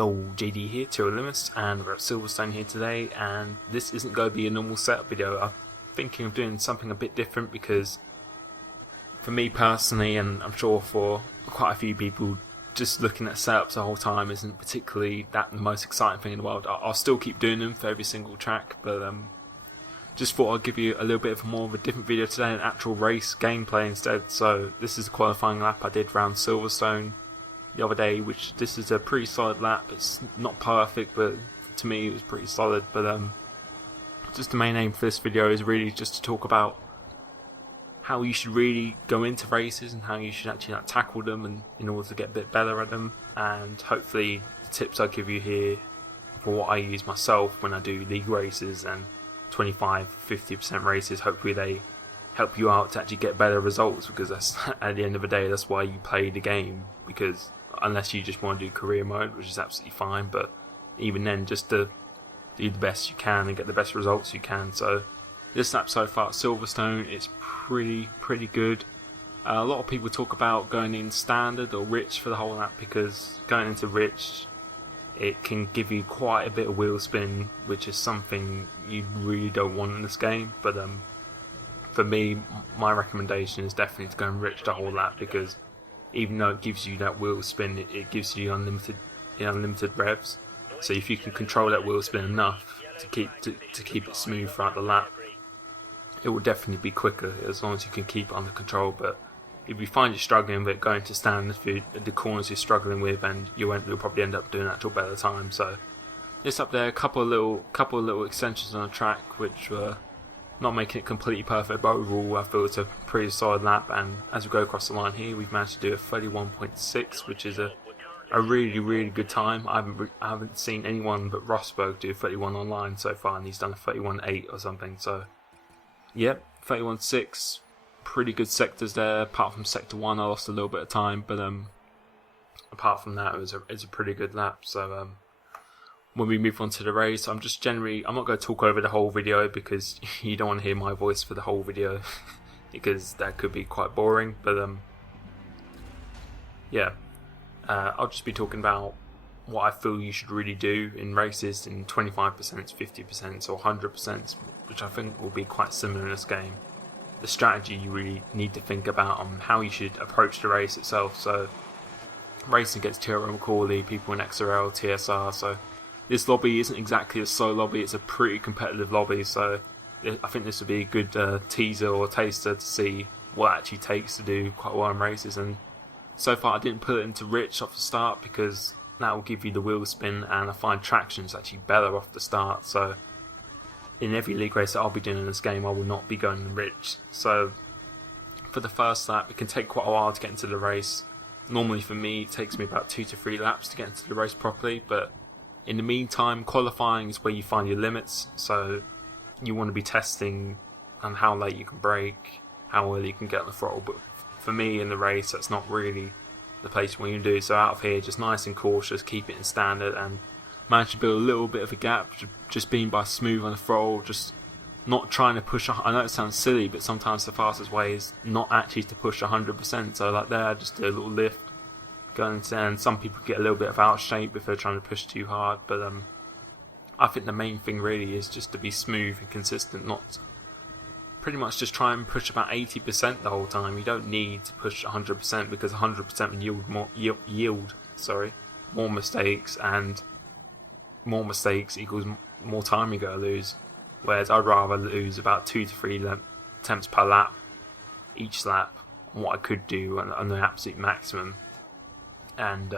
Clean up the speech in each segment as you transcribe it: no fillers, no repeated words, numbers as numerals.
Yo, JD here, TRL Limitless, and we're at Silverstone here today, and this isn't going to be a normal setup video. I'm thinking of doing something a bit different because for me personally, and I'm sure for quite a few people, just looking at setups the whole time isn't particularly the most exciting thing in the world. I'll still keep doing them for every single track, but just thought I'd give you a little bit of more of a different video today, an actual race gameplay instead. So this is a qualifying lap I did around Silverstone the other day, which this is a pretty solid lap. It's not perfect, but to me it was pretty solid. But just the main aim for this video is really just to talk about how you should really go into races and how you should actually tackle them, and in order to get a bit better at them. And hopefully the tips I give you here for what I use myself when I do league races and 25-50% races, hopefully they help you out to actually get better results, because that's at the end of the day, that's why you play the game. Because unless you just want to do career mode, which is absolutely fine, but even then, just to do the best you can and get the best results you can. So this lap so far at Silverstone is pretty good. A lot of people talk about going in standard or rich for the whole lap, because going into rich, it can give you quite a bit of wheel spin, which is something you really don't want in this game. But for me, my recommendation is definitely to go in rich the whole lap, because even though it gives you that wheel spin, it gives you unlimited revs. So if you can control that wheel spin enough to keep it smooth throughout the lap, it will definitely be quicker as long as you can keep it under control. But if you find you're struggling with going to stand for the corners you're struggling with, and you'll probably end up doing actual better time. So this up there, a couple of little extensions on the track which were not making it completely perfect, but overall I feel it's a pretty solid lap. And as we go across the line here, we've managed to do a 31.6, which is a really good time. I haven't seen anyone but Rosberg do a 31 online so far, and he's done a 31.8 or something. So yep, 31.6, pretty good sectors there. Apart from sector 1, I lost a little bit of time, but apart from that, it's a pretty good lap. So when we move on to the race, I'm not going to talk over the whole video, because you don't want to hear my voice for the whole video because that could be quite boring. But yeah, I'll just be talking about what I feel you should really do in races in 25%, 50%, or 100%, which I think will be quite similar in this game. The strategy you really need to think about on how you should approach the race itself. So racing against TRL Macaulay, people in XRL, TSR, so this lobby isn't exactly a slow lobby, it's a pretty competitive lobby. So I think this would be a good teaser or taster to see what it actually takes to do quite well in races. And so far I didn't put it into rich off the start, because that will give you the wheel spin, and I find traction is actually better off the start. So in every league race that I'll be doing in this game, I will not be going in rich. So for the first lap, it can take quite a while to get into the race. Normally for me, it takes me about 2 to 3 laps to get into the race properly, but in the meantime, qualifying is where you find your limits. So you want to be testing on how late you can brake, how early you can get on the throttle. But for me in the race, that's not really the place where you do. So out of here, just nice and cautious, keep it in standard, and manage to build a little bit of a gap, just being by smooth on the throttle, just not trying to push. I know it sounds silly, but sometimes the fastest way is not actually to push 100%. So like there, I just did a little lift going into, and some people get a little bit of out shape if they're trying to push too hard. But I think the main thing really is just to be smooth and consistent, not pretty much just try and push about 80% the whole time. You don't need to push 100%, because 100% will yield more mistakes, and more mistakes equals more time you're going to lose. Whereas I'd rather lose about 2 to 3 attempts per lap each lap on what I could do on the absolute maximum. And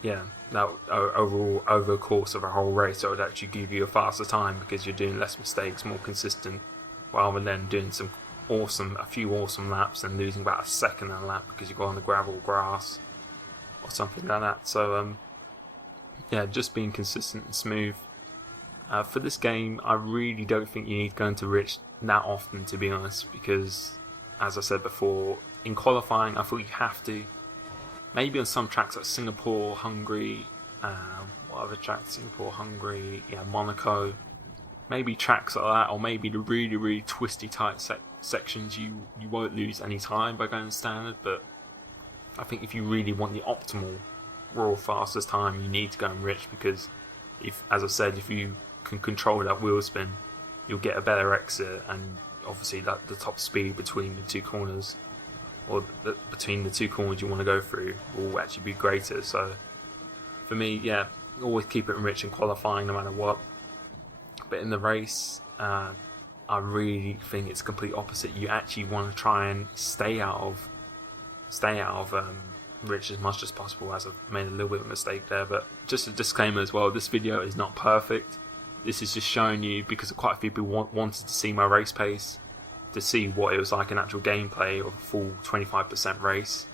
yeah, that overall, over the course of a whole race, it would actually give you a faster time, because you're doing less mistakes, more consistent, rather than doing a few awesome laps and losing about a second on a lap because you go on the gravel, grass, or something like that. So yeah, just being consistent and smooth. For this game, I really don't think you need to go into rich that often, to be honest, because as I said before, in qualifying I thought you have to. Maybe on some tracks like Singapore, Hungary, what other tracks? Singapore, Hungary, yeah, Monaco. Maybe tracks like that, or maybe the really twisty tight sections, you won't lose any time by going standard. But I think if you really want the optimal raw fastest time, you need to go in rich, because if, as I said, if you can control that wheel spin, you'll get a better exit, and obviously that the top speed between the two corners, or between the two corners you want to go through, will actually be greater. So for me, yeah, always keep it in rich and qualifying no matter what. But in the race, I really think it's complete opposite. You actually want to try and stay out of rich as much as possible, as I've made a little bit of a mistake there. But just a disclaimer as well, this video is not perfect. This is just showing you, because quite a few people wanted to see my race pace, to see what it was like in actual gameplay of a full 25% race,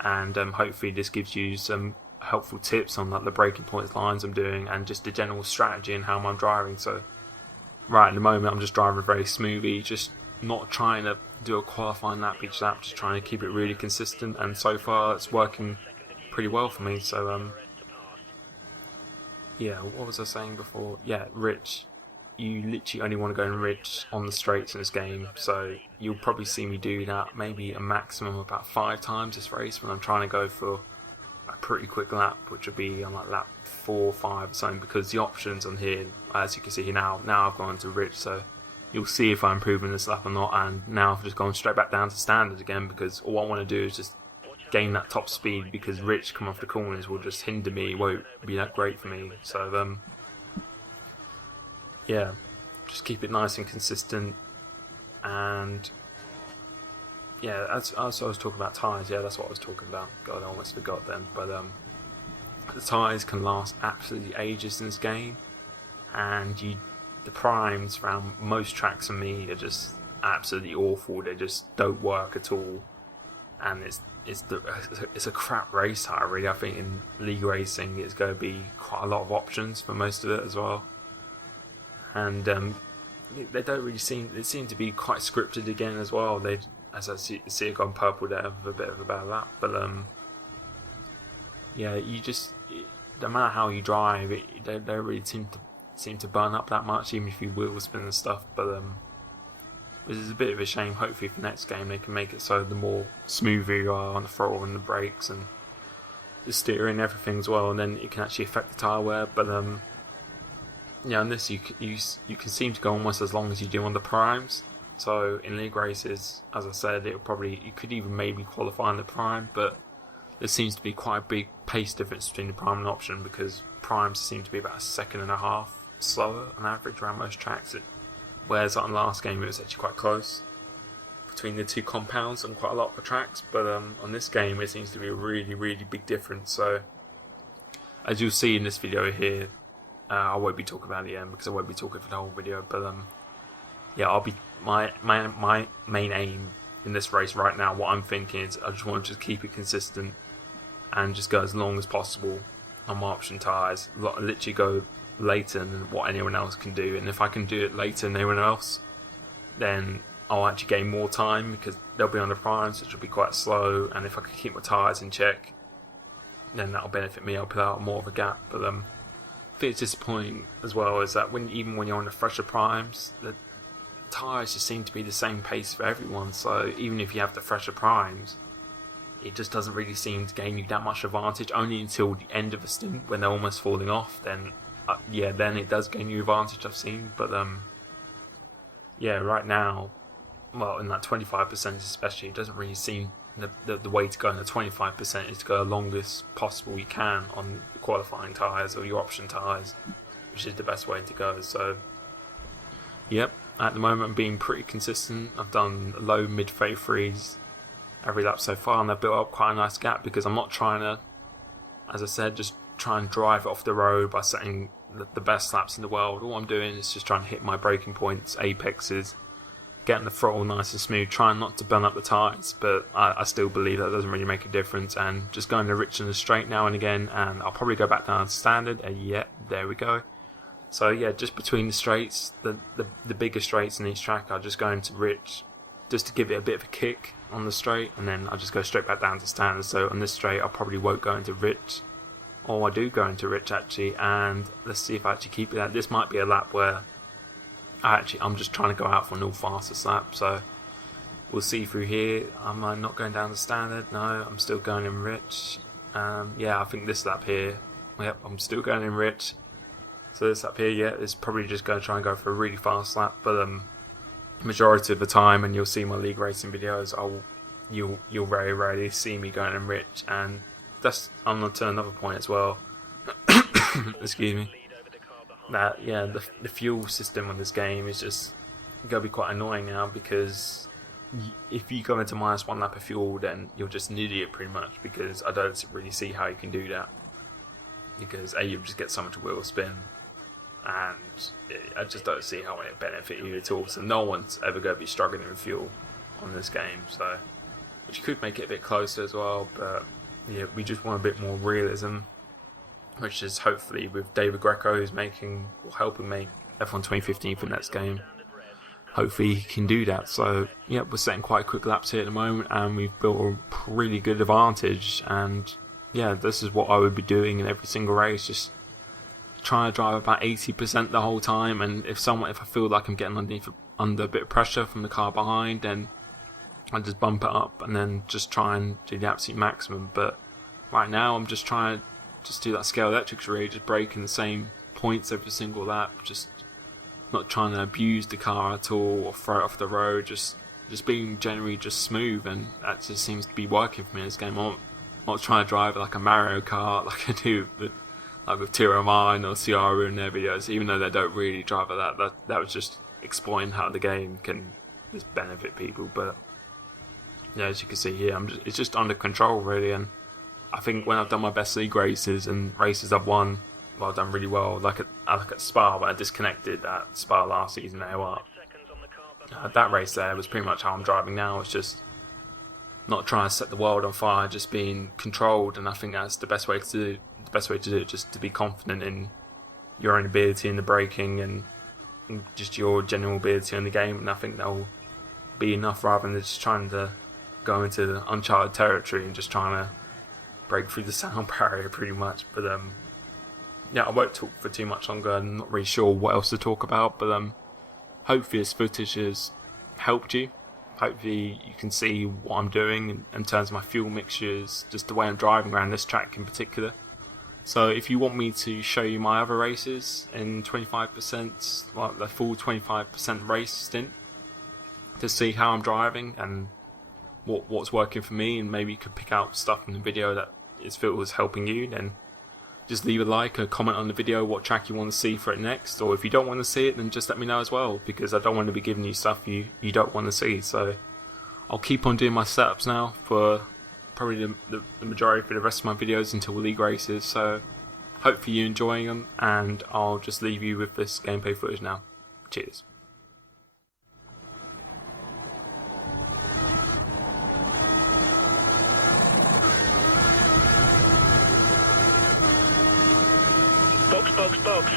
and hopefully this gives you some helpful tips on like the braking points, lines I'm doing, and just the general strategy and how I'm driving. So right at the moment I'm just driving very smoothly, just not trying to do a qualifying lap each lap, just trying to keep it really consistent, and so far it's working pretty well for me. So yeah, what was I saying before? Yeah, rich. You literally only want to go in rich on the straights in this game, so you'll probably see me do that maybe a maximum of about 5 times this race, when I'm trying to go for a pretty quick lap, which will be on like lap 4 or 5 or something, because the options on here, as you can see here now I've gone to rich, so you'll see if I'm improving this lap or not. And now I've just gone straight back down to standard again, because all I want to do is just gain that top speed, because rich come off the corners will just hinder me, it won't be that great for me. So yeah, just keep it nice and consistent. And yeah, as I was talking about tyres, yeah, that's what I was talking about. God, I almost forgot then. But the tyres can last absolutely ages in this game, and the primes around most tracks for me are just absolutely awful. They just don't work at all, and it's a crap race tyre really. I think in league racing it's going to be quite a lot of options for most of it as well, and they don't really seem to be quite scripted again as well. They, as I see it gone purple there with a bit of a bad lap, but yeah, no matter how you drive, they don't really seem to burn up that much, even if you wheel spin and stuff. But which is a bit of a shame. Hopefully for next game they can make it so the more smoother you are on the throttle and the brakes and the steering and everything as well, and then it can actually affect the tyre wear. But yeah, on this you can seem to go almost as long as you do on the primes. So in league races, as I said, you could even maybe qualify in the prime, but there seems to be quite a big pace difference between the prime and option, because primes seem to be about 1.5 seconds slower on average around most tracks. Whereas on last game it was actually quite close between the two compounds on quite a lot of the tracks, but on this game it seems to be a really, really big difference. So as you'll see in this video here, I won't be talking about the end because I won't be talking for the whole video, but yeah, I'll be my main aim in this race right now, what I'm thinking is I just want to just keep it consistent and just go as long as possible on my option tyres, literally go later than what anyone else can do. And if I can do it later than anyone else, then I'll actually gain more time, because they'll be on the primes, which will be quite slow, and if I can keep my tyres in check, then that'll benefit me. I'll put out more of a gap. But I think it's disappointing as well is that even when you're on the fresher primes, the tyres just seem to be the same pace for everyone. So even if you have the fresher primes, it just doesn't really seem to gain you that much advantage, only until the end of a stint when they're almost falling off. Then yeah, then it does gain you advantage, I've seen. But yeah, right now, well, in that 25% especially, it doesn't really seem the way to go in the 25% is to go the longest possible you can on the qualifying tyres or your option tyres, which is the best way to go. So yep, at the moment I'm being pretty consistent. I've done low mid 33s every lap so far, and I've built up quite a nice gap, because I'm not trying to, as I said, just try and drive it off the road by setting the best laps in the world. All I'm doing is just trying to hit my braking points, apexes, getting the throttle nice and smooth, trying not to burn up the tyres. But I still believe that doesn't really make a difference, and just going to rich and the straight now and again, and I'll probably go back down to standard, and yeah, there we go. So yeah, just between the straights, the bigger straights in each track, I'll just go into rich just to give it a bit of a kick on the straight, and then I'll just go straight back down to standard. So on this straight I probably won't go into rich, or I do go into rich actually, and let's see if I actually keep it at. This might be a lap where I'm just trying to go out for an all fastest lap, so we'll see through here. Am I not going down to standard? No, I'm still going in rich, Yeah, I think this lap here, yep, I'm still going in rich. So this lap here, yeah, is probably just going to try and go for a really fast lap, but majority of the time, and you'll see my league racing videos, you'll very rarely see me going in rich, and that's on to another point as well. Excuse me. That yeah, the fuel system on this game is just gonna be quite annoying now, because if you go into -1 lap of fuel, then you're just an idiot pretty much, because I don't really see how you can do that, because you just get so much wheel spin, and I just don't see how it benefit you at all. So no one's ever going to be struggling with fuel on this game, so which could make it a bit closer as well, but yeah, we just want a bit more realism, which is hopefully with David Greco, who's helping make F1 2015 for the next game. Hopefully he can do that. So yeah, we're setting quite quick laps here at the moment, and we've built a really good advantage. And yeah, this is what I would be doing in every single race, just trying to drive about 80% the whole time. And if I feel like I'm getting under a bit of pressure from the car behind, then I just bump it up and then just try and do the absolute maximum. But right now I'm just trying to do that scale electrics, really, just braking the same points every single lap, just not trying to abuse the car at all or throw it off the road, just being generally just smooth, and that just seems to be working for me in this game. I'm not trying to drive like a Mario Kart like I do with TRL or Ciara in their videos, even though they don't really drive like that. That was just exploiting how the game can just benefit people. But yeah, as you can see here, it's just under control, really. And I think when I've done my best league races and races I've won, well, I've done really well. Like at Spa, when I disconnected at Spa last season, that race there was pretty much how I'm driving now. It's just not trying to set the world on fire, just being controlled. And I think that's the best way to do it. The best way to do it, just to be confident in your own ability in the braking and just your general ability in the game. And I think that'll be enough, rather than just trying to go into the uncharted territory and just trying to break through the sound barrier pretty much. But yeah, I won't talk for too much longer. I'm not really sure what else to talk about, but hopefully this footage has helped you. Hopefully you can see what I'm doing in terms of my fuel mixtures, just the way I'm driving around this track in particular. So if you want me to show you my other races in 25%, like the full 25% race stint, to see how I'm driving and what's working for me, and maybe you could pick out stuff in the video that feels helping you, then just leave a like, a comment on the video what track you want to see for it next. Or if you don't want to see it, then just let me know as well, because I don't want to be giving you stuff you don't want to see. So I'll keep on doing my setups now for probably the majority for the rest of my videos until league races. So hopefully you're enjoying them, and I'll just leave you with this gameplay footage now. Cheers. Box.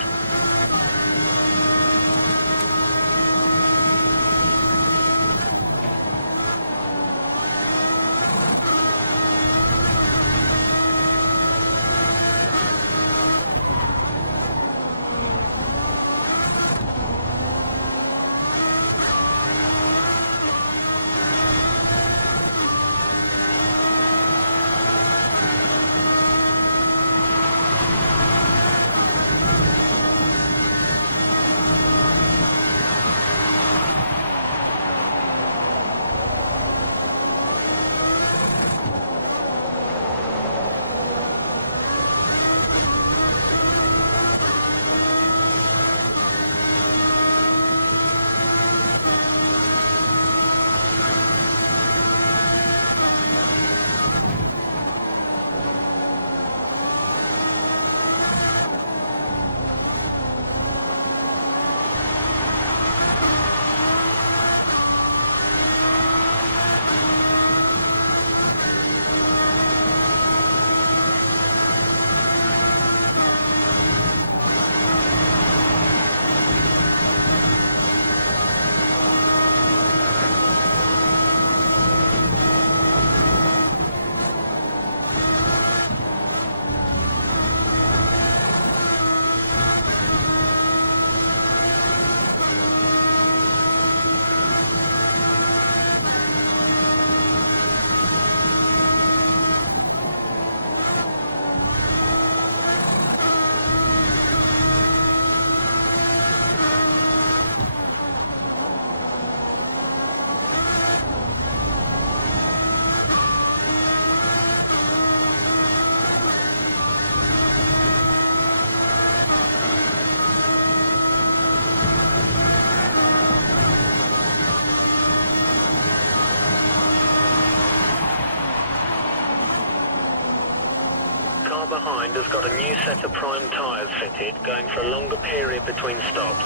car behind has got a new set of prime tyres fitted, going for a longer period between stops.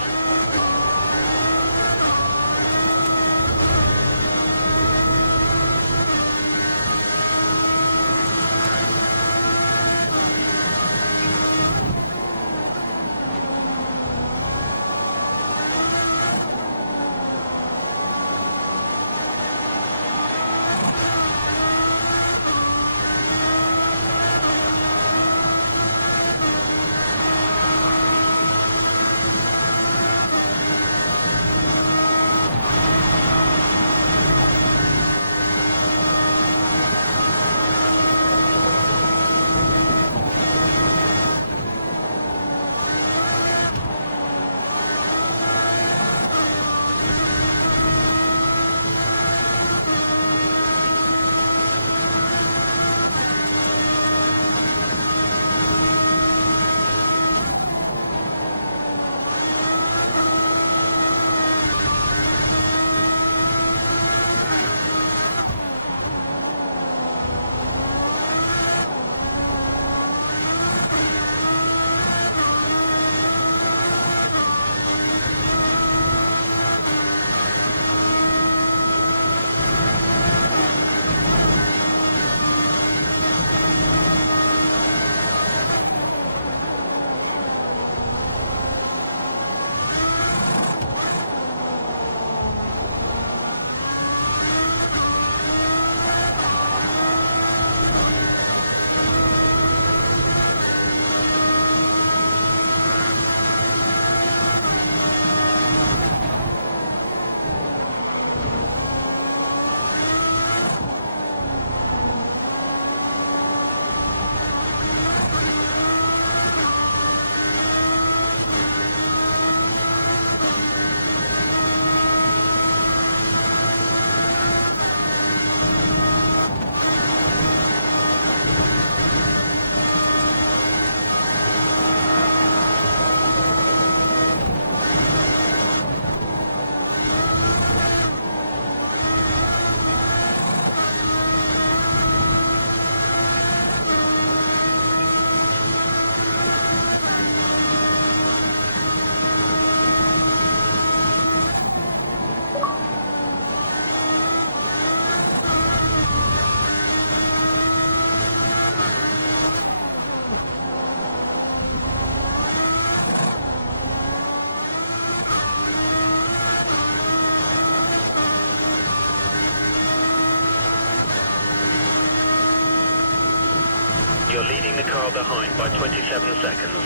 You're leading the car behind by 27 seconds.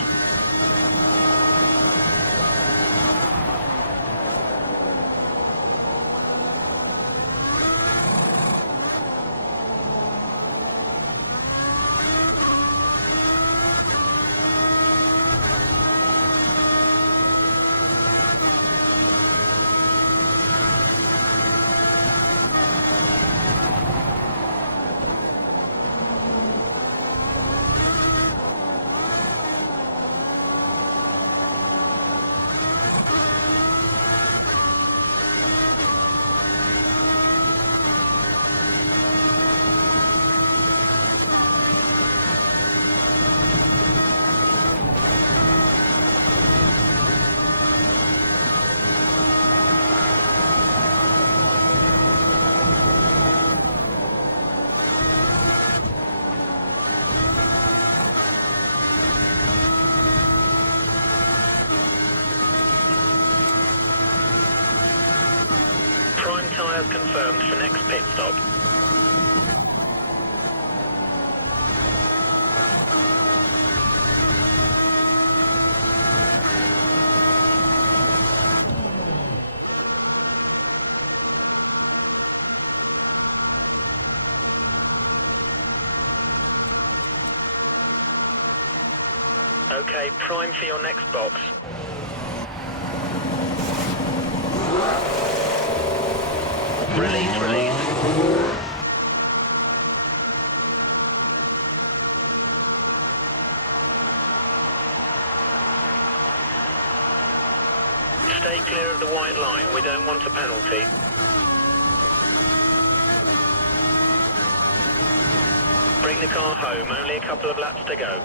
Prime tyres confirmed for next pit stop. Okay, prime for your next box. Release, release. Stay clear of the white line, we don't want a penalty. Bring the car home, only a couple of laps to go.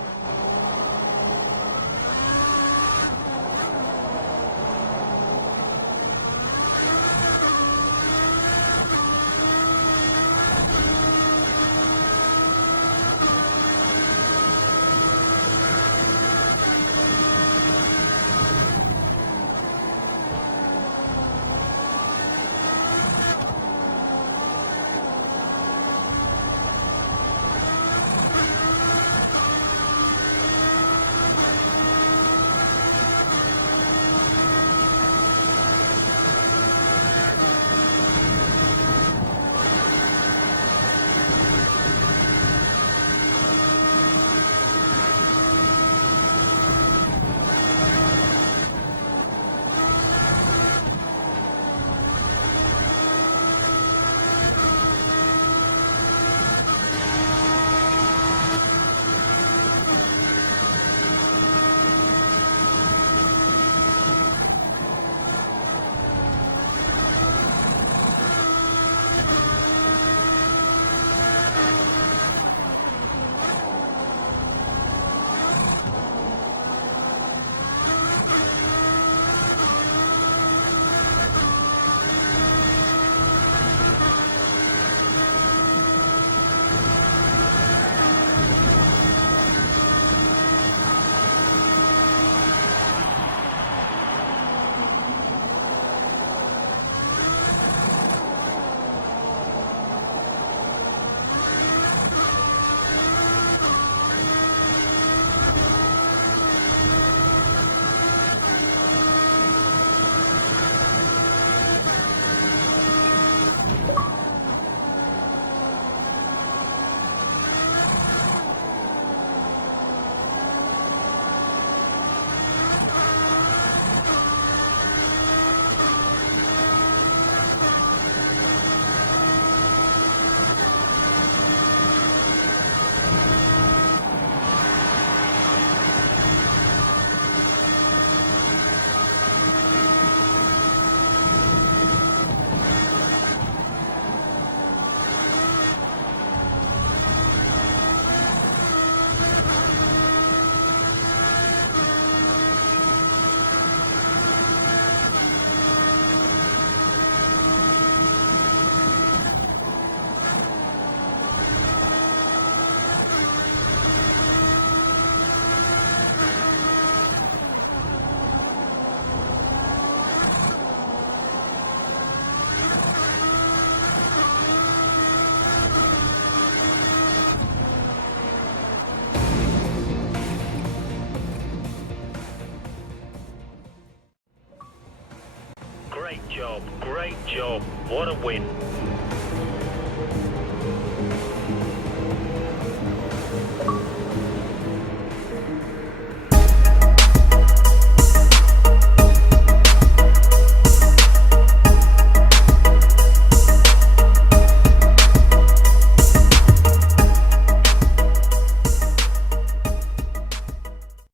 Great job, what a win.